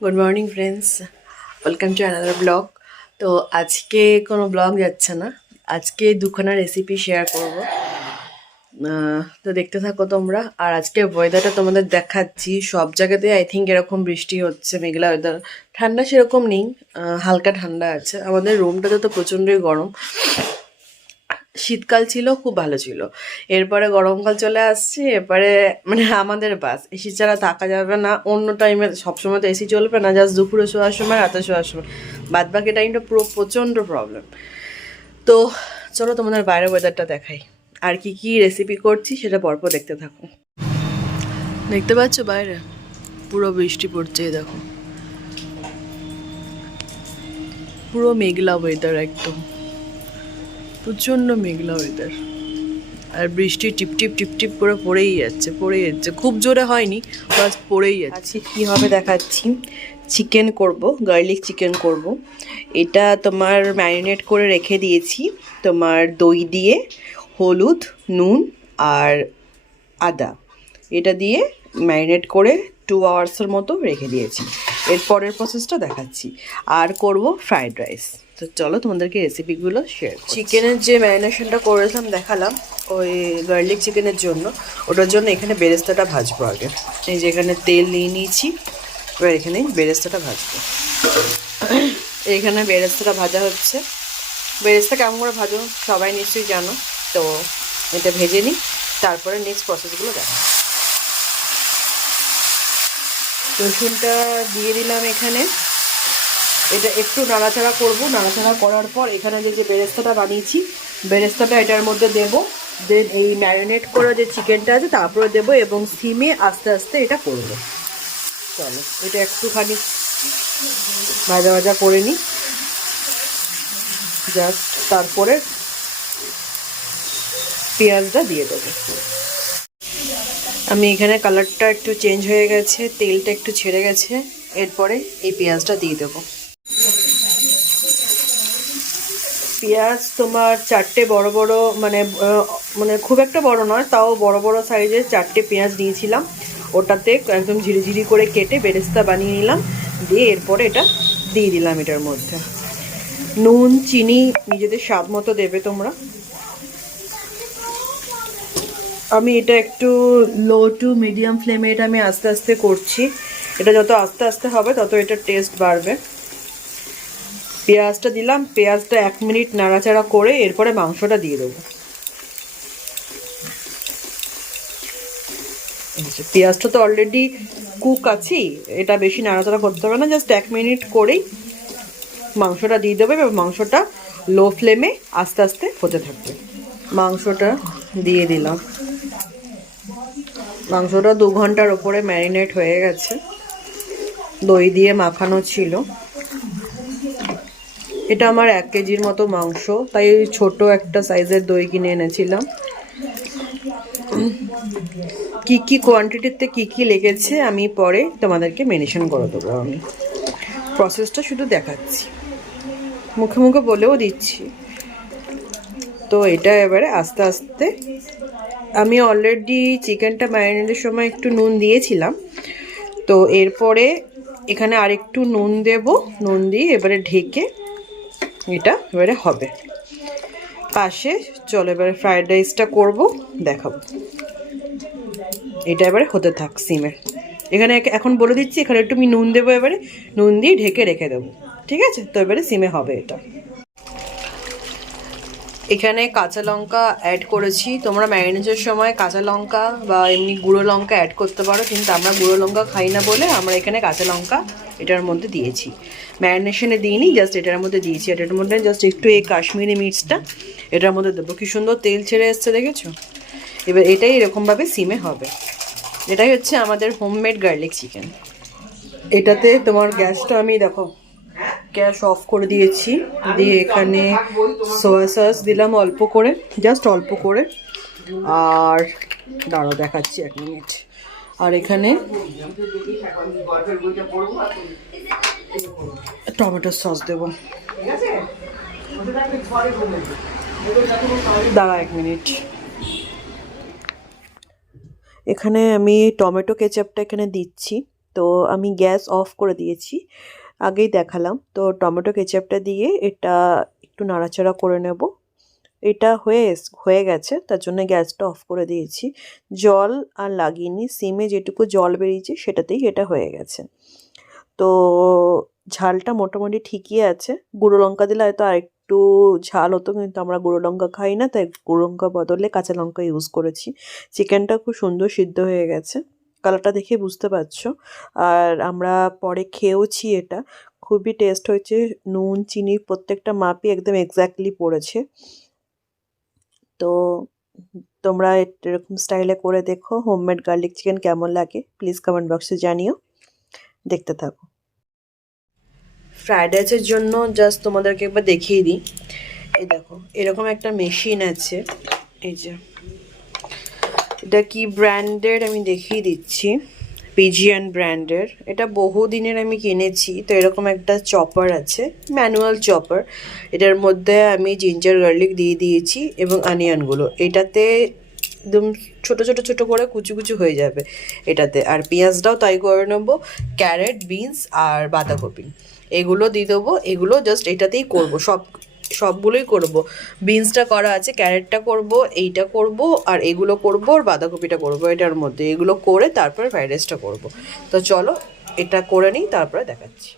Good morning friends, welcome to another blog. তো আজকে কোনো ব্লগ যাচ্ছে না, আজকে দুখানা রেসিপি শেয়ার করব। তো দেখতে থাকো তোমরা। আর আজকে ওয়েদারটা তোমাদের দেখাচ্ছি। সব জায়গাতে আই থিঙ্ক এরকম বৃষ্টি হচ্ছে, মেঘলা ওয়েদার। ঠান্ডা সেরকম নেই, হালকা ঠান্ডা আছে। আমাদের রুমটাতে তো প্রচণ্ডই গরম। শীতকাল ছিল, খুব ভালো ছিল। এরপরে গরমকাল চলে আসছে। এরপরে মানে আমাদের বাস এসি ছাড়া থাকা যাবে না। অন্য টাইমে সবসময় তো এসি চলবে না, জাস্ট দুপুরে শোয়ার সময়, রাতে শোয়ার সময়। বাদ বাকি টাইমটা পুরো প্রচণ্ড প্রবলেম। তো চলো তোমাদের বাইরের ওয়েদারটা দেখাই, আর কি কি রেসিপি করছি সেটা পরপর দেখতে থাকো। দেখতে পাচ্ছ বাইরে পুরো বৃষ্টি পড়ছে, দেখো পুরো মেঘলা ওয়েদার, একদম প্রচণ্ড মেঘলা ওয়েদার। আর বৃষ্টি টিপটিপ টিপটিপ করে পড়েই যাচ্ছে। খুব জোরে হয়নি, বাস পড়েই যাচ্ছে। কী হবে দেখাচ্ছি। চিকেন করব, গার্লিক চিকেন করব। এটা তোমার ম্যারিনেট করে রেখে দিয়েছি, তোমার দই দিয়ে, হলুদ, নুন আর আদা এটা দিয়ে ম্যারিনেট করে 2 আওয়ার্সের মতো রেখে দিয়েছি। এর পরের প্রসেসটা দেখাচ্ছি। আর করব ফ্রাইড রাইস। তো চলো তোমাদেরকে রেসিপিগুলো শেয়ার। চিকেনের যে ম্যারিনেশনটা করেছিলাম দেখালাম ওই গার্লিক চিকেনের জন্য, ওটার জন্য এখানে বেরেস্তাটা ভাজবো আগে। এই যে এখানে তেল নিয়ে নিয়েছি, এবার এখানে বেরেস্তাটা ভাজবো। এখানে বেরেস্তাটা ভাজা হচ্ছে। বেরেস্তা কেমন করে ভাজো সবাই নিশ্চয়ই জানো, তো এটা ভেজে নিই, তারপরে নেক্সট প্রসেসগুলো দেখো। রসুনটা দিয়ে দিলাম এখানে। এটা একটু নাড়াচাড়া করব। নাড়াচাড়া করার পর এখানে যে বেরেস্তাটা বানিয়েছি, বেরেস্তাটা এটার মধ্যে দেবো। দেন এই ম্যারিনেট করা যে চিকেনটা আছে তারপরে দেবো, এবং সিমে আস্তে আস্তে এটা করব। চলো এটা একটুখানি ভাজা ভাজা করে নিই জাস্ট, তারপরে পেঁয়াজটা দিয়ে দেবো। আমি এখানে কালারটা একটু চেঞ্জ হয়ে গেছে, তেলটা একটু ছেড়ে গেছে। এরপরে এই পেঁয়াজটা দিয়ে দেবো। পেঁয়াজ তোমার 4টে বড় বড়, মানে মানে খুব একটা বড় নয়, তাও বড় বড় সাইজের 4টে পেঁয়াজ নিয়েছিলাম। ওটাতে একদম ঝিরিঝিরি করে কেটে বেরেস্তা বানিয়ে নিলাম। দিয়ে এরপরে এটা দিয়ে দিলাম এটার মধ্যে। নুন চিনি নিজেদের স্বাদ মতো দেবে তোমরা। আমি এটা একটু লো টু মিডিয়াম ফ্লেমে এটা আমি আস্তে আস্তে করছি। এটা যত আস্তে আস্তে হবে তত এটার টেস্ট বাড়বে। পেঁয়াজটা দিলাম, পেঁয়াজটা 1 মিনিট নাড়াচাড়া করে এরপরে মাংসটা দিয়ে দেবো। পেঁয়াজটা তো অলরেডি কুক আছেই, এটা বেশি নাড়াচাড়া করতে হবে না, জাস্ট 1 মিনিট করেই মাংসটা দিয়ে দেবে এবং মাংসটা লো ফ্লেমে আস্তে আস্তে হতে থাকবে। মাংসটা দিয়ে দিলাম। মাংসটা 2 ঘন্টার ওপরে ম্যারিনেট হয়ে গেছে, দই দিয়ে মাখানো ছিল। এটা আমার 1 কেজির মতো মাংস, তাই ছোট একটা সাইজের দই কিনে এনেছিলাম। কি কি কোয়ান্টিটিতে কি কি লেগেছে আমি পরে তোমাদেরকে মেনশন করে দেবো। আমি প্রসেসটা শুধু দেখাচ্ছি, মুখে মুখে বলেও দিচ্ছি। তো এটা এবারে আস্তে আস্তে, আমি অলরেডি চিকেনটা ম্যারিনেটের সময় একটু নুন দিয়েছিলাম, তো এরপরে এখানে আরেকটু নুন দেব। নুন দিয়ে এবারে ঢেকে এটা এবারে হবে পাশে। চলো এবারে ফ্রাইড রাইসটা করবো, দেখাবো। এটা এবারে হতে থাক সিমে। এখানে এখন বলে দিচ্ছি, এখানে একটু আমি নুন দেবো, এবারে নুন দিয়ে ঢেকে রেখে দেবো, ঠিক আছে? তো এবারে সিমে হবে এটা। এখানে কাঁচা লঙ্কা অ্যাড করেছি। তোমরা ম্যারিনেটের সময় কাঁচা লঙ্কা বা এমনি গুঁড়ো লঙ্কা অ্যাড করতে পারো, কিন্তু আমরা গুঁড়ো লঙ্কা খাই না বলে আমরা এখানে কাঁচা লঙ্কা এটার মধ্যে দিয়েছি। ম্যারিনেশনে দিইনি, জাস্ট এটার মধ্যে দিয়েছি। এটার মধ্যে জাস্ট একটু এই কাশ্মীরি মির্চটা এটার মধ্যে দেবো। কি সুন্দর তেল ছেড়ে এসছে, দেখেছো? এবার এটাই এরকমভাবে সিমে হবে। এটাই হচ্ছে আমাদের হোমমেড গার্লিক চিকেন। এটাতে তোমার গ্যাসটা আমি দেখো গ্যাস অফ করে দিয়েছি। দিয়ে এখানে সোয়া সস দিলাম অল্প করে, জাস্ট অল্প করে। আর দাঁড়াও দেখাচ্ছি 1 মিনিট। আর এখানে টমেটো সস দেবো। দাঁড়া 1 মিনিট। এখানে আমি টমেটো কেচাপটা এখানে দিচ্ছি। তো আমি গ্যাস অফ করে দিয়েছি, আগেই দেখালাম। তো টমেটো কেচাপটা দিয়ে এটা একটু নাড়াচাড়া করে নেব। এটা হয়ে গেছে, তার জন্য গ্যাসটা অফ করে দিয়েছি। জল আর লাগিয়েনি, সিমে যেটুকু জল বেরিয়েছে সেটাতেই এটা হয়ে গেছে। তো ঝালটা মোটামুটি ঠিকই আছে। গুঁড়ো লঙ্কা দিলে হয়তো আরেকটু ঝাল হতো, কিন্তু আমরা গুঁড়ো লঙ্কা খাই না, তাই গুঁড়ো লঙ্কা বদলে কাঁচা লঙ্কা ইউজ করেছি। চিকেনটা খুব সুন্দর সিদ্ধ হয়ে গেছে, কালারটা দেখে বুঝতে পারছো। আর আমরা পরে খেয়েওছি, এটা খুবই টেস্ট হয়েছে। নুন চিনি প্রত্যেকটা মাপই একদম এক্স্যাক্টলি পড়েছে। তো তোমরা এরকম স্টাইলে করে দেখো হোমমেড গার্লিক চিকেন কেমন লাগে, প্লিজ কমেন্ট বক্সে জানিও। দেখতে থাকো। ফ্রায়েড রাইসের জন্য জাস্ট তোমাদেরকে একবার দেখিয়ে দিই। এই দেখো, এরকম একটা মেশিন আছে, এই যে এটা কি ব্র্যান্ডের আমি দেখিয়ে দিচ্ছি, পিজিয়ান ব্র্যান্ডের। এটা বহুদিনের আমি কিনেছি। তো এরকম একটা চপার আছে, ম্যানুয়াল চপার। এটার মধ্যে আমি জিঞ্জার গার্লিক দিয়ে দিয়েছি এবং অনিয়নগুলো এটাতে একদম ছোট ছোট ছোট করে কুচি কুচি হয়ে যাবে এটাতে। আর পেঁয়াজটাও তাই করে নেবো, ক্যারেট, বিনস আর বাঁধাকপি এগুলো দিয়ে দেবো। এগুলো জাস্ট এটাতেই করবো, সবগুলোই করব। বিনসটা করা আছে, ক্যারেটটা করব, এইটা করব, আর এগুলো করব, আর বাঁধাকপিটা করব এটার মধ্যে। এগুলো করে তারপরে ফ্রাইড রাইসটা করবো। তো চলো এটা করে নিই, তারপরে দেখাচ্ছি।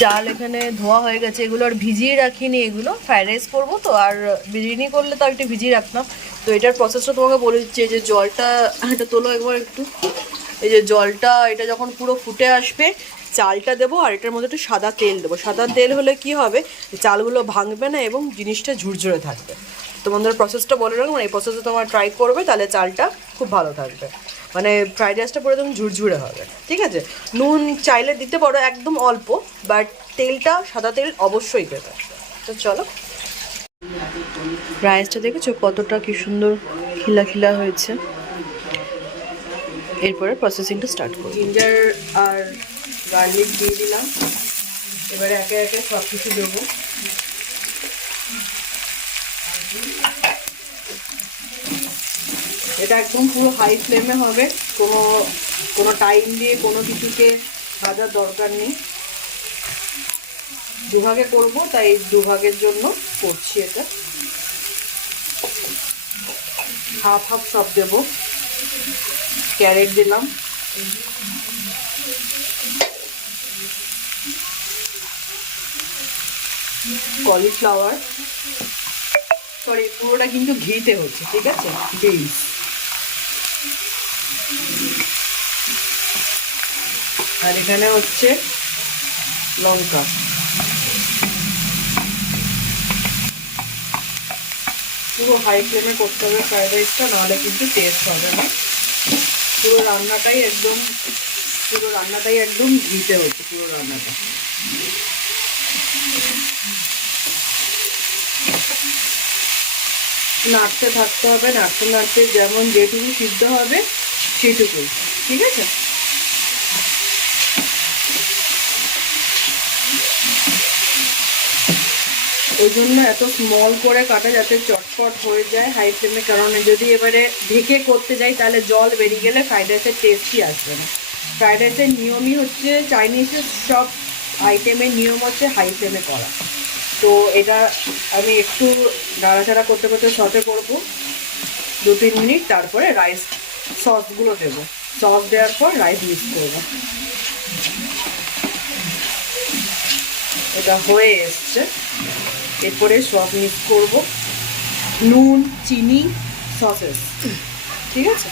চাল এখানে ধোয়া হয়ে গেছে, এগুলো আর ভিজিয়ে রাখিনি। এগুলো ফ্রাইড রাইস করবো তো, আর বিরিয়ানি করলে তো একটু ভিজিয়ে রাখতাম। তো এটার প্রসেসটা তোমাকে বলে দিচ্ছি। যে জলটা এটা তোলো একবার একটু, এই যে জলটা এটা যখন পুরো ফুটে আসবে চালটা দেবো, আর এটার মধ্যে একটু সাদা তেল দেবো। সাদা তেল হলে কি হবে, চালগুলো ভাঙবে না এবং জিনিসটা ঝুরঝুরে থাকবে। তোমাদের প্রসেসটা বলে রাখবো, এই প্রসেসে তোমার ট্রাই করবে, তাহলে চালটা খুব ভালো থাকবে, মানে ফ্রাইড রাইসটা পুরো একদম ঝুরঝুরে হবে। ঠিক আছে, নুন চাইলে দিতে পারো একদম অল্প, বাট তেলটা সাদা তেল অবশ্যই দেবে। তো চলো, রাইসটা দেখেছো কতটা কি সুন্দর খিলা খিলা হয়েছে। এরপরে প্রসেসিংটা স্টার্ট করব। জিঞ্জার আর গার্লিক দিয়ে দিলাম, এবারে একে একে সব কিছু দেবো। এটা একদম পুরো হাই ফ্লেমে হবে, কোনো টাইম দিয়ে কোনো কিছুকে ভাজার দরকার নেই। দুভাগে করব, তাই দুভাগের জন্য করছি এটা। হাফ হাফ সব দেবো। ক্যারেট দিলাম, কলিফ্লাওয়ার, সরি পুরোটা কিন্তু ঘিতে হচ্ছে, ঠিক আছে, বিনস, আর এখানে হচ্ছে লঙ্কা। পুরো হাই ফ্লেমে করতে হবে ফ্রাইড রাইসটা, নাহলে কিন্তু টেস্ট হবে না। পুরো রান্নাটাই একদম ঘিতে হচ্ছে, পুরো রান্নাটা। নাড়তে থাকতে হবে, নাড়তে নাড়তে যেমন যেটুকু সিদ্ধ হবে সেটুকুই, ঠিক আছে। ওই জন্য এত স্মল করে কাটা, যাতে চটপট হয়ে যায় হাই ফ্লেমে। কারণ যদি এবারে ঢেকে করতে যাই তাহলে জল বেরিয়ে গেলে ফ্রাইড রাইসের টেস্টই আসবে না। ফ্রাইড রাইসের নিয়মই হচ্ছে, চাইনিজের সব আইটেমের নিয়ম হচ্ছে হাই ফ্লেমে করা। তো এটা আমি একটু নাড়াচাড়া করতে করতে সতে করবো 2-3 মিনিট, তারপরে রাইস সসগুলো দেবো। সস দেওয়ার পর রাইস মিক্স করবো। এটা হয়ে এসছে, এরপরে সস মিক্স করবো। নুন, চিনি, সসেস, ঠিক আছে।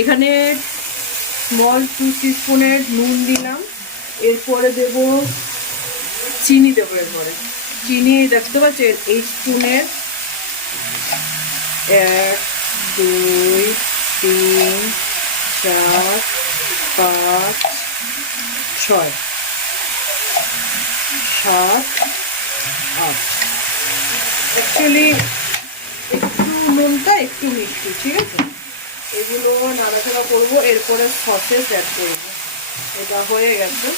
এখানে স্মল 2 টিস্পুনের নুন দিলাম, এরপরে দেব চিনি, দেবো এরপরে চিনি। দেখতে পাচ্ছি এই স্পুনের 1, 2, 3, 4, 5, 6, 7, 8। অ্যাকচুয়ালি একটু নুনটা একটু মিষ্টি, ঠিক আছে। এগুলো নাড়াচাড়া করবো, এরপরে সসেস অ্যাড করবো। এটা হয়ে গেছে।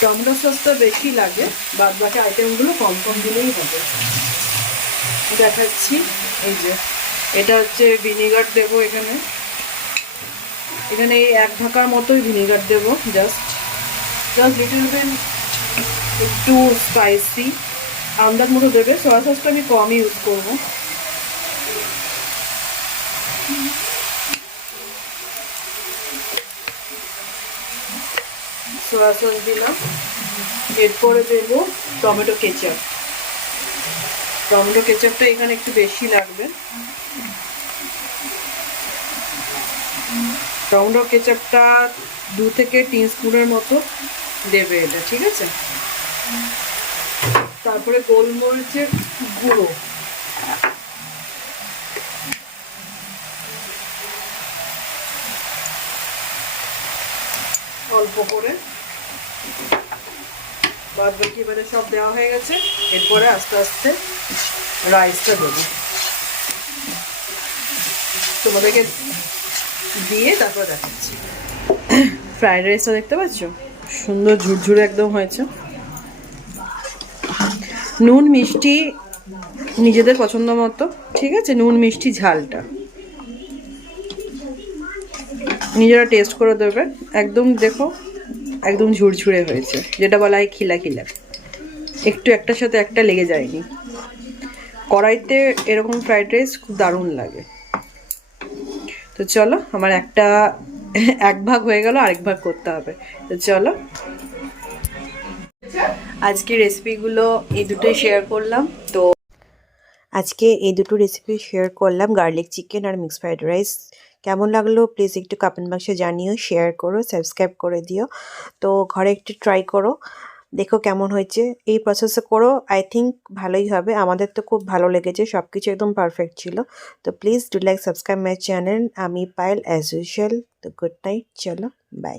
টমেটো সসটা বেশি লাগে, বাদ বাকি আইটেমগুলো কম কম দিলেই হবে। দেখাচ্ছি, এই যে এটা হচ্ছে ভিনিগার দেবো এখানে। এখানে এই 1 ঢাকার মতোই ভিনিগার দেবো, জাস্ট লিটল বিট, একটু স্পাইসি আন্দাজ মতো দেবে। সয়া সসটা আমি কমই ইউজ করবো। সয়া সস দিলাম, এরপরে দেবো টমেটো কেচাপ। টমেটো কেচাপটা এখানে একটু বেশি লাগবে। টমেটো কেচাপটা 2 থেকে 3 স্পুনের মতো দেবে এটা, ঠিক আছে। তারপরে গোলমরিচের গুঁড়ো, অল্প করে। বাদ বাকি এবারে সব দেওয়া হয়ে গেছে। এরপরে আস্তে আস্তে রাইসটা দেবো তোমাদেরকে দিয়ে, তারপর দেখাচ্ছি। ফ্রাইড রাইসটা দেখতে পাচ্ছ, সুন্দর ঝুরঝুরে একদম হয়েছে। নুন মিষ্টি নিজেদের পছন্দ মতো, ঠিক আছে। নুন মিষ্টি ঝালটা নিজেরা টেস্ট করে দেবে। একদম দেখো, একদম ঝুরঝুরে হয়েছে, যেটা বলা হয় খিলা খিলা। একটু একটার সাথে একটা লেগে যায়নি। কড়াইতে এরকম ফ্রাইড রাইস খুব দারুণ লাগে। তো চলো, আমার একটা 1 ভাগ হয়ে গেল, আরেক ভাগ করতে হবে। তো চলো, আজকে রেসিপিগুলো এই দুটোই শেয়ার করলাম। তো আজকে এই দুটো রেসিপি শেয়ার করলাম, গার্লিক চিকেন আর মিক্স ফ্রাইড রাইস। কেমন লাগলো প্লিজ একটু কমেন্ট বক্সে জানিও, শেয়ার করো, সাবস্ক্রাইব করে দিও। তো ঘরে একটু ট্রাই করো, দেখো কেমন হয়েছে। এই প্রসেসে করো, আই থিঙ্ক ভালোই হবে। আমাদের তো খুব ভালো লেগেছে, সব কিছু একদম পারফেক্ট ছিল। তো please do like subscribe my channel. আমি পায়েল অ্যাজ ইউজুয়াল। তো গুড নাইট, চলো বাই।